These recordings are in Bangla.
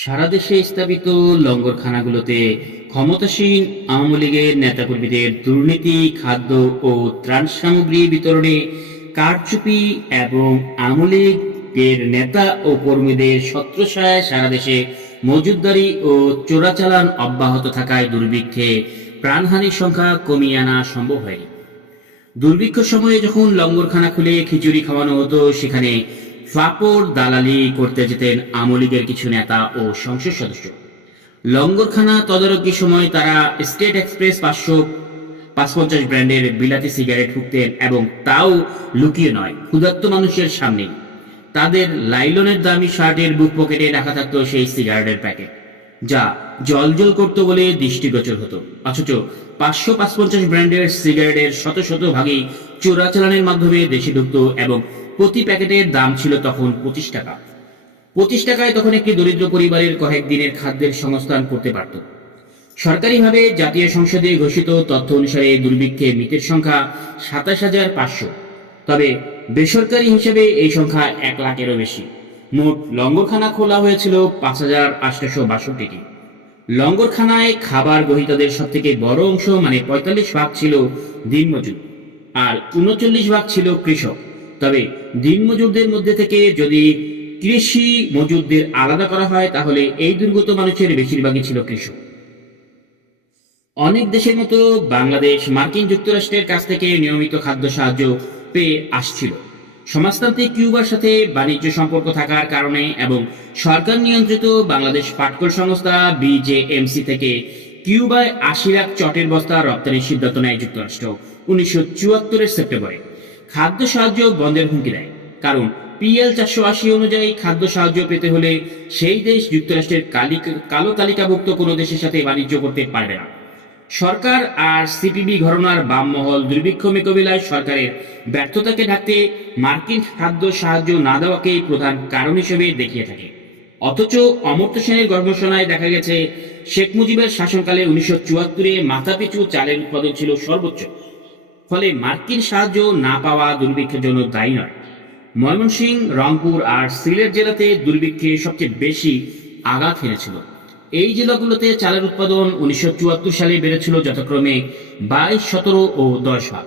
সারা দেশে স্থাপিত লঙ্গরখানাগুলোতে ক্ষমতাসীন আওয়ামী লীগের নেতাকর্মীদের দুর্নীতি, খাদ্য ও ত্রাণ সামগ্রী বিতরণে কারচুপি এবং আওয়ামী লীগের নেতা ও কর্মীদের ছত্রছায়ায় সারা দেশে মজুতদারি ও চোরাচালান অব্যাহত থাকায় দুর্ভিক্ষে প্রাণহানির সংখ্যা কমিয়ে আনা সম্ভব হয়নি। দুর্ভিক্ষ সময়ে যখন লঙ্গরখানা খুলে খিচুড়ি খাওয়ানো হতো, সেখানে ফাপড় দালালি করতে যেতেন আওয়ামী লীগের কিছু নেতা ও সংসদ সদস্য। লঙ্গরখানা তদারকির সময় তারা স্টেট এক্সপ্রেস 550 ব্র্যান্ডের বিলাতি সিগারেট ফুঁকতেন, এবং তাও লুকিয়ে নয়, ক্ষুধার্ত মানুষের সামনেই। তাদের লাইলনের দামি শার্টের বুক পকেটে রাখা থাকতো সেই সিগারেটের প্যাকেট, যা জলজল করতো বলে দৃষ্টিগোচর হতো। অথচ 555 ব্র্যান্ডের সিগারেটের শত শত ভাগই চোরাচালানের মাধ্যমে দেশে ঢুকতো, এবং প্রতি প্যাকেটের দাম ছিল তখন 25 টাকা। 25 টাকায় তখন একটি দরিদ্র পরিবারের কয়েক দিনের খাদ্যের সংস্থান করতে পারত। সরকারিভাবে জাতীয় সংসদে ঘোষিত তথ্য অনুসারে দুর্ভিক্ষে মৃতের সংখ্যা 27,500। তবে বেসরকারি হিসেবে এই সংখ্যা 1 লাখেরও বেশি। মোট লঙ্গরখানা খোলা হয়েছিল 5,862টি। লঙ্গরখানায় খাবার গ্রহীতাদের সব থেকে বড় অংশ, মানে 45% ছিল দিনমজুর, আর 39% ছিল কৃষক। তবে দিনমজুরদের মধ্যে থেকে যদি কৃষি মজুরদের আলাদা করা হয়, তাহলে এই দুর্গত মানুষের বেশিরভাগই ছিল কৃষক। অনেক দেশের মতো বাংলাদেশ মার্কিন যুক্তরাষ্ট্রের কাছ থেকে নিয়মিত খাদ্য সাহায্য পেয়ে আসছিল। সমাজতান্ত্রিক কিউবার সাথে বাণিজ্য সম্পর্ক থাকার কারণে এবং সরকার নিয়ন্ত্রিত বাংলাদেশ পাটকল সংস্থা BJMC থেকে কিউবায় 80 লাখ চটের বস্তা রপ্তানির সিদ্ধান্ত নেয় যুক্তরাষ্ট্র 1974 সেপ্টেম্বরে। খাদ্য সাহায্য বন্ধের হুমকি দেয়, কারণ PL 480 অনুযায়ী খাদ্য সাহায্য পেতে হলে সেই দেশ যুক্তরাষ্ট্রের কালো তালিকাভুক্ত কোনো দেশের সাথে বাণিজ্য করতে পারবে না। সরকার আর সিপিবি ঘরানার বাম মহল দুর্ভিক্ষ মোকাবিলায় সরকারের ব্যর্থতাকে ঢাকতে মার্কিন খাদ্য সাহায্য না দেওয়াকেই প্রধান কারণ হিসেবে দেখিয়ে থাকে। অথচ অমর্ত্য সেনের গবেষণায় দেখা গেছে, শেখ মুজিবের শাসনকালে 1974-এ মাথাপিছু চালের উৎপাদন ছিল সর্বোচ্চ। ফলে মার্কিন সাহায্য না পাওয়া দুর্ভিক্ষের জন্য দায়ী নয়। ময়মনসিংহ, রংপুর আর সিলেট জেলাতে দুর্ভিক্ষে সবচেয়ে বেশি আঘাত হেনেছিল। এই জেলাগুলোতে চালের উৎপাদন 1974 সালে বেড়েছিল যথাক্রমে 22, 17 ও 10 ভাগ।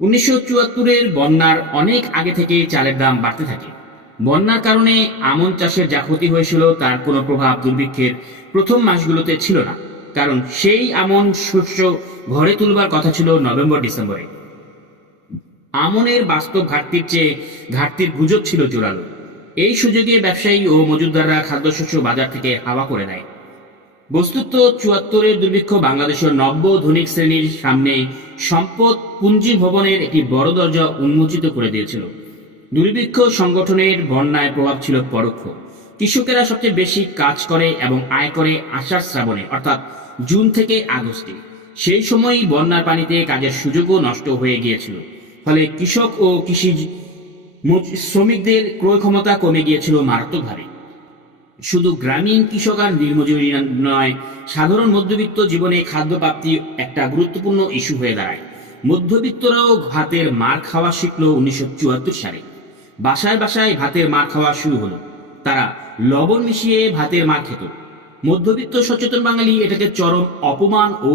1974-এর বন্যার অনেক আগে থেকে চালের দাম বাড়তে থাকে। বন্যার কারণে আমন চাষের যা ক্ষতি হয়েছিল, তার কোনো প্রভাব দুর্ভিক্ষের প্রথম মাসগুলোতে ছিল না, কারণ সেই আমন শস্য ঘরে তুলবার কথা ছিল নভেম্বর-ডিসেম্বরে। আমনের বাস্তব ঘাটতির চেয়ে ঘাটতির গুজব ছিল জোরালো। এই সুযোগে ব্যবসায়ী ও মজুতদাররা খাদ্যশস্য বাজার থেকে হাওয়া করে দেয়। বস্তুত 74-এর দুর্ভিক্ষ বাংলাদেশের নব্য ধনিক শ্রেণীর সামনে সম্পদ পুঞ্জি ভবনের একটি বড় দরজা উন্মোচিত করে দিয়েছিল। দুর্ভিক্ষ সংগঠনের বন্যায় প্রভাব ছিল পরোক্ষ। কৃষকেরা সবচেয়ে বেশি কাজ করে এবং আয় করে আষাঢ় শ্রাবণে, অর্থাৎ জুন থেকে আগস্টে। সেই সময়ই বন্যার পানিতে কাজের সুযোগও নষ্ট হয়ে গিয়েছিল। ফলে কৃষক ও কৃষি শ্রমিকদের ক্রয় ক্ষমতা কমে গিয়েছিল মারাত্মকভাবে। শুধু গ্রামীণ কৃষক আর দিনমজুরি নয়, সাধারণ মধ্যবিত্ত জীবনে খাদ্য প্রাপ্তি একটা গুরুত্বপূর্ণ ইস্যু হয়ে দাঁড়ায়। মধ্যবিত্তরাও ভাতের মার খাওয়া শিখল 1974 সালে। বাসায় বাসায় ভাতের মার খাওয়া শুরু হলো। তারা লবণ মিশিয়ে ভাতের মার খেত। মধ্যবিত্ত সচেতন বাঙালি এটাকে চরম অপমান ও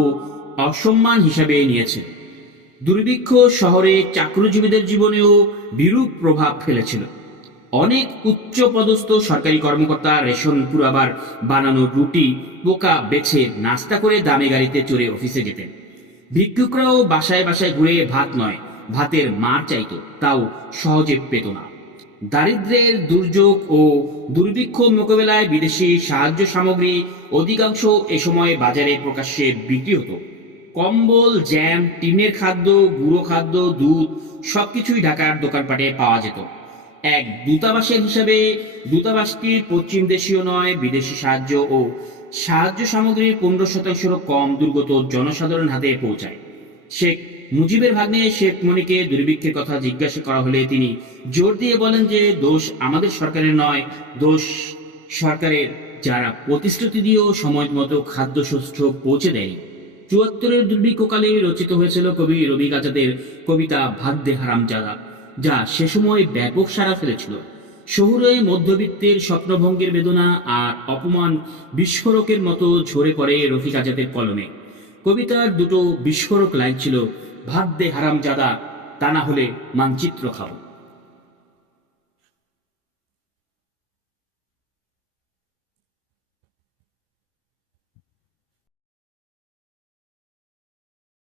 অসম্মান হিসাবে নিয়েছে। দুর্ভিক্ষ শহরে চাকরিজীবীদের জীবনেও বিরূপ প্রভাব ফেলেছিল। অনেক উচ্চ পদস্থ সরকারি কর্মকর্তা রেশন পুরাবার বানানো রুটি পোকা বেছে নাস্তা করে দামি গাড়িতে চড়ে অফিসে যেতেন। ভিক্ষুকরাও বাসায় বাসায় ঘুরে ভাত নয়, ভাতের মার চাইত, তাও সহজে পেত না। দারিদ্র্যের দুর্যোগ ও দুর্ভিক্ষ মোকাবেলায় বিদেশি সাহায্য সামগ্রী অধিকাংশ এ সময় বাজারে প্রকাশ্যে বিক্রি হতো। কম্বল, জ্যাম, টিনের খাদ্য, গুঁড়ো খাদ্য, দুধ সবকিছুই ঢাকার দোকানপাটে পাওয়া যেত। এক দূতাবাসের হিসাবে দূতাবাসটি পশ্চিম দেশীয় নয়, বিদেশি সাহায্য ও সাহায্য সামগ্রীর 15%-ও কম দুর্গত জনসাধারণ হাতে পৌঁছায়। শেখ মুজিবের ভাগ্নে শেখ মনিকে দুর্ভিক্ষের কথা জিজ্ঞাসা করা হলে তিনি জোর দিয়ে বলেন যে দোষ আমাদের সরকারের নয়, দোষ সরকারের, যারা প্রতিশ্রুতি দিয়েও সময় মতো খাদ্যশস্য পৌঁছে দেয়নি। 74-এর দুর্ভিক্ষকালে রচিত হয়েছিল কবি রবি কাজাদের কবিতা ভাত দে হারামজাদা, যা সে সময় ব্যাপক সাড়া ফেলেছিল। শহুরে মধ্যবিত্তের স্বপ্নভঙ্গের বেদনা আর অপমান বিস্ফোরকের মতো ঝরে পড়ে রফিক আজাদের কলমে। কবিতার দুটো বিস্ফোরক লাইন ছিল, ভাত দে হারামজাদা, তা না হলে মানচিত্র খাও।